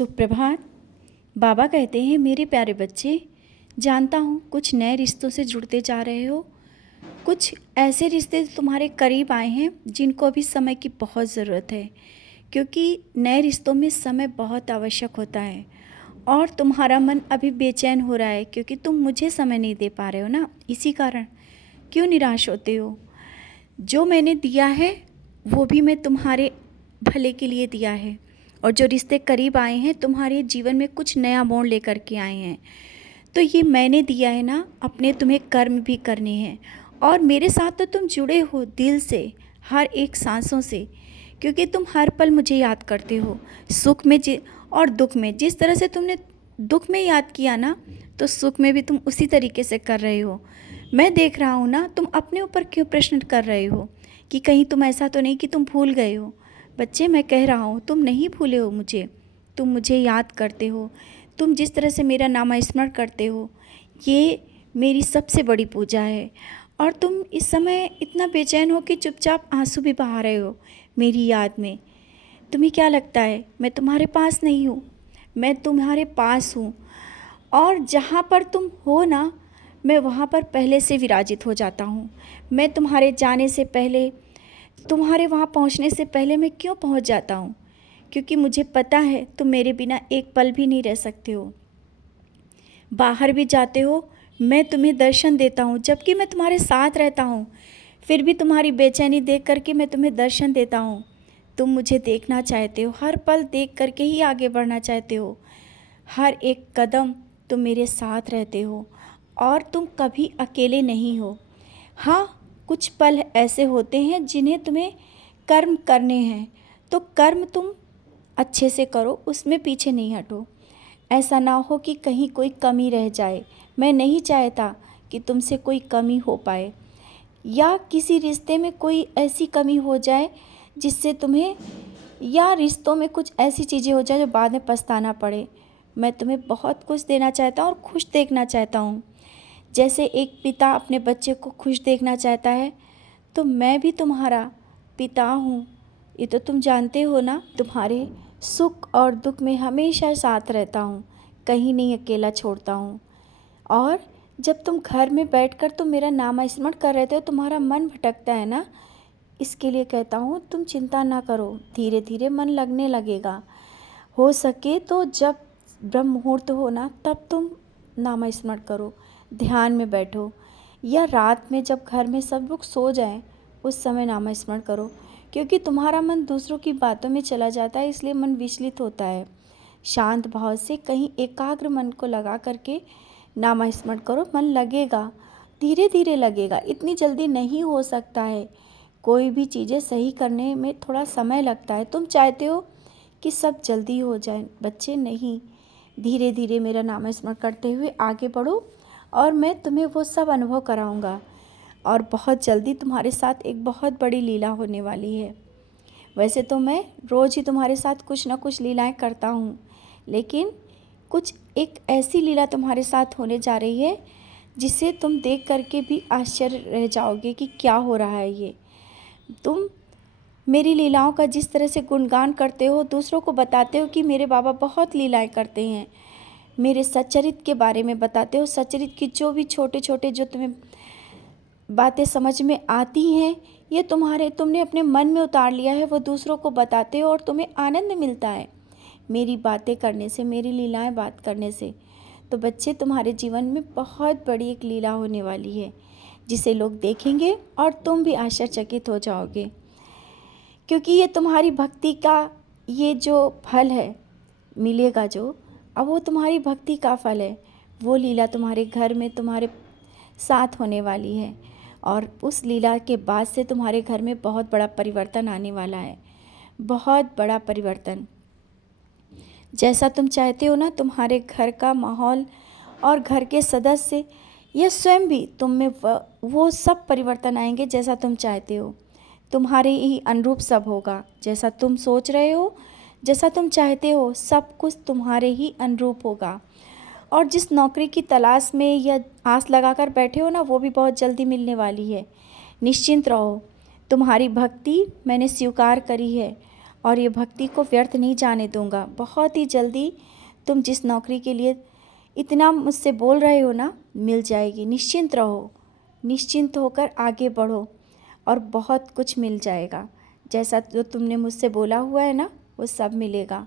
सुप्रभात। बाबा कहते हैं, मेरे प्यारे बच्चे, जानता हूँ कुछ नए रिश्तों से जुड़ते जा रहे हो। कुछ ऐसे रिश्ते तुम्हारे करीब आए हैं जिनको अभी समय की बहुत ज़रूरत है, क्योंकि नए रिश्तों में समय बहुत आवश्यक होता है। और तुम्हारा मन अभी बेचैन हो रहा है क्योंकि तुम मुझे समय नहीं दे पा रहे हो ना, इसी कारण क्यों निराश होते हो। जो मैंने दिया है वो भी मैं तुम्हारे भले के लिए दिया है, और जो रिश्ते करीब आए हैं तुम्हारे जीवन में कुछ नया मोड़ लेकर के आए हैं। तो ये मैंने दिया है ना, अपने तुम्हें कर्म भी करने हैं। और मेरे साथ तो तुम जुड़े हो दिल से, हर एक सांसों से, क्योंकि तुम हर पल मुझे याद करते हो, सुख में और दुख में। जिस तरह से तुमने दुख में याद किया ना, तो सुख में भी तुम उसी तरीके से कर रहे हो। मैं देख रहा हूँ ना, तुम अपने ऊपर क्यों प्रश्न कर रहे हो कि कहीं तुम ऐसा तो नहीं कि तुम भूल गए हो। बच्चे, मैं कह रहा हूँ तुम नहीं भूले हो मुझे, तुम मुझे याद करते हो। तुम जिस तरह से मेरा नाम स्मरण करते हो, ये मेरी सबसे बड़ी पूजा है। और तुम इस समय इतना बेचैन हो कि चुपचाप आंसू भी बहा रहे हो मेरी याद में। तुम्हें क्या लगता है मैं तुम्हारे पास नहीं हूँ? मैं तुम्हारे पास हूँ, और जहाँ पर तुम हो ना, मैं वहाँ पर पहले से विराजित हो जाता हूँ। मैं तुम्हारे जाने से पहले, तुम्हारे वहाँ पहुँचने से पहले मैं क्यों पहुँच जाता हूँ? क्योंकि मुझे पता है तुम मेरे बिना एक पल भी नहीं रह सकते हो। बाहर भी जाते हो, मैं तुम्हें दर्शन देता हूँ जबकि मैं तुम्हारे साथ रहता हूँ। फिर भी तुम्हारी बेचैनी देख करके मैं तुम्हें दर्शन देता हूँ। तुम मुझे देखना चाहते हो, हर पल देख करके ही आगे बढ़ना चाहते हो। हर एक कदम तुम मेरे साथ रहते हो, और तुम कभी अकेले नहीं हो। हाँ, कुछ पल ऐसे होते हैं जिन्हें तुम्हें कर्म करने हैं, तो कर्म तुम अच्छे से करो, उसमें पीछे नहीं हटो। ऐसा ना हो कि कहीं कोई कमी रह जाए। मैं नहीं चाहता कि तुमसे कोई कमी हो पाए, या किसी रिश्ते में कोई ऐसी कमी हो जाए जिससे तुम्हें, या रिश्तों में कुछ ऐसी चीज़ें हो जाए जो बाद में पछताना पड़े। मैं तुम्हें बहुत कुछ देना चाहता हूँ और खुश देखना चाहता हूँ। जैसे एक पिता अपने बच्चे को खुश देखना चाहता है, तो मैं भी तुम्हारा पिता हूँ। ये तो तुम जानते हो ना। तुम्हारे सुख और दुख में हमेशा साथ रहता हूँ, कहीं नहीं अकेला छोड़ता हूँ। और जब तुम घर में बैठकर तुम मेरा नाम स्मरण कर रहे थे, तो तुम्हारा मन भटकता है ना, इसके लिए कहता हूँ तुम चिंता ना करो, धीरे धीरे मन लगने लगेगा। हो सके तो जब ब्रह्म मुहूर्त हो ना, तब तुम नाम स्मरण करो, ध्यान में बैठो, या रात में जब घर में सब लोग सो जाएं, उस समय नाम स्मरण करो। क्योंकि तुम्हारा मन दूसरों की बातों में चला जाता है, इसलिए मन विचलित होता है। शांत भाव से कहीं एकाग्र मन को लगा करके नाम स्मरण करो, मन लगेगा, धीरे धीरे लगेगा, इतनी जल्दी नहीं हो सकता है। कोई भी चीज़ें सही करने में थोड़ा समय लगता है। तुम चाहते हो कि सब जल्दी हो जाए, बच्चे नहीं, धीरे धीरे मेरा नाम स्मरण करते हुए आगे बढ़ो, और मैं तुम्हें वो सब अनुभव कराऊंगा। और बहुत जल्दी तुम्हारे साथ एक बहुत बड़ी लीला होने वाली है। वैसे तो मैं रोज़ ही तुम्हारे साथ कुछ ना कुछ लीलाएं करता हूँ, लेकिन कुछ एक ऐसी लीला तुम्हारे साथ होने जा रही है जिसे तुम देख करके भी आश्चर्य रह जाओगे कि क्या हो रहा है ये। तुम मेरी लीलाओं का जिस तरह से गुणगान करते हो, दूसरों को बताते हो कि मेरे बाबा बहुत लीलाएं करते हैं, मेरे सच्चरित्र के बारे में बताते हो, सच्चरित्र की जो भी छोटे छोटे जो तुम्हें बातें समझ में आती हैं, ये तुमने अपने मन में उतार लिया है, वो दूसरों को बताते हो और तुम्हें आनंद मिलता है मेरी बातें करने से, मेरी लीलाएं बात करने से। तो बच्चे, तुम्हारे जीवन में बहुत बड़ी एक लीला होने वाली है जिसे लोग देखेंगे और तुम भी आश्चर्यचकित हो जाओगे, क्योंकि ये तुम्हारी भक्ति का ये जो फल है मिलेगा जो, अब वो तुम्हारी भक्ति का फल है। वो लीला तुम्हारे घर में तुम्हारे साथ होने वाली है, और उस लीला के बाद से तुम्हारे घर में बहुत बड़ा परिवर्तन आने वाला है, बहुत बड़ा परिवर्तन। जैसा तुम चाहते हो ना, तुम्हारे घर का माहौल और घर के सदस्य या स्वयं भी तुम में वो सब परिवर्तन आएंगे जैसा तुम चाहते हो। तुम्हारे ही अनुरूप सब होगा, जैसा तुम सोच रहे हो, जैसा तुम चाहते हो, सब कुछ तुम्हारे ही अनुरूप होगा। और जिस नौकरी की तलाश में या आस लगाकर बैठे हो ना, वो भी बहुत जल्दी मिलने वाली है। निश्चिंत रहो, तुम्हारी भक्ति मैंने स्वीकार करी है, और ये भक्ति को व्यर्थ नहीं जाने दूंगा। बहुत ही जल्दी तुम जिस नौकरी के लिए इतना मुझसे बोल रहे हो ना, मिल जाएगी। निश्चिंत रहो, निश्चिंत होकर आगे बढ़ो और बहुत कुछ मिल जाएगा। जैसा जो तुमने मुझसे बोला हुआ है ना, वो सब मिलेगा।